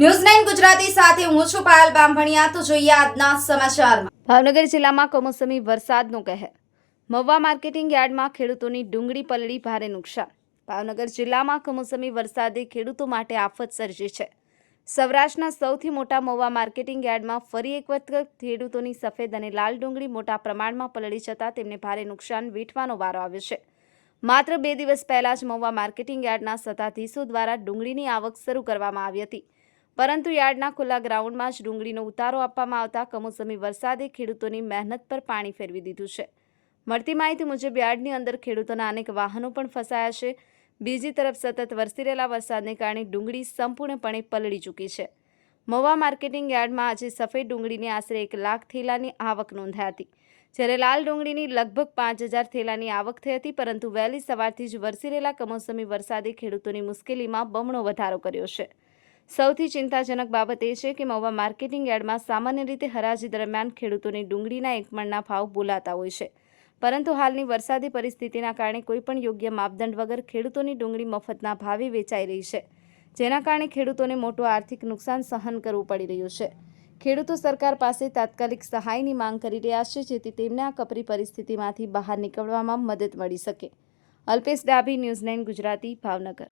News Gujarati સાથે હું છું પાયલ બામભણિયા. તો જોઈએ આજના સમાચારમાં. ભાવનગર જિલ્લામાં કમોસમી વરસાદનો કહેર. મહુવા માર્કેટિંગ યાર્ડમાં ખેડૂતોની ડુંગળી પલળી ભારે નુકસાન. ભાવનગર જિલ્લામાં કમોસમી વરસાદે ખેડૂતો માટે આફત સર્જી છે. સૌરાષ્ટ્રના સૌથી મોટા મહુવા માર્કેટિંગ યાર્ડમાં ફરી એક વખત ખેડૂતોની સફેદ અને લાલ ડુંગળી મોટા પ્રમાણમાં પલળી જતાં તેમને ભારે નુકસાન વેઠવાનો વારો આવ્યો છે. માત્ર બે દિવસ પહેલા જ મહુવા માર્કેટિંગ યાર્ડના સત્તાધીશો દ્વારા ડુંગળીની આવક શરૂ કરવામાં આવી હતી. પરંતુ યાર્ડના ખુલ્લા ગ્રાઉન્ડમાં જ ડુંગળીનો ઉતારો આપવામાં આવતા કમોસમી વરસાદે ખેડૂતોની મહેનત પર પાણી ફેરવી દીધું છે. મળતી માહિતી મુજબ યાર્ડની અંદર ખેડૂતોના અનેક વાહનો પણ ફસાયા છે. બીજી તરફ સતત વરસી રહેલા વરસાદને કારણે ડુંગળી સંપૂર્ણપણે પલળી ચૂકી છે. મહુવા માર્કેટિંગ યાર્ડમાં આજે સફેદ ડુંગળીની આશરે એક લાખ થેલાની આવક નોંધાઈ હતી. જ્યારે લાલ ડુંગળીની લગભગ પાંચ હજાર થેલાની આવક થઈ હતી, પરંતુ વહેલી સવારથી જ વરસી રહેલા કમોસમી વરસાદે ખેડૂતોની મુશ્કેલીમાં બમણો વધારો કર્યો છે. સૌથી ચિંતાજનક બાબત એ છે કે મહુવા માર્કેટિંગ યાર્ડમાં સામાન્ય રીતે હરાજી દરમિયાન ખેડૂતોની ડુંગળીના એક મણના ભાવ બોલાતા હોય છે. પરંતુ હાલની વરસાદી પરિસ્થિતિના કારણે કોઈપણ યોગ્ય માપદંડ વગર ખેડૂતોની ડુંગળી મફતના ભાવે વેચાઈ રહી છે. જેના કારણે ખેડૂતોને મોટું આર્થિક નુકસાન સહન કરવું પડી રહ્યું છે. ખેડૂતો સરકાર પાસે તાત્કાલિક સહાયની માંગ કરી રહ્યા છે જેથી તેમને આ કપરી પરિસ્થિતિમાંથી બહાર નીકળવામાં મદદ મળી શકે. Alpesh Dabhi, news nine Gujarati, Bhavnagar.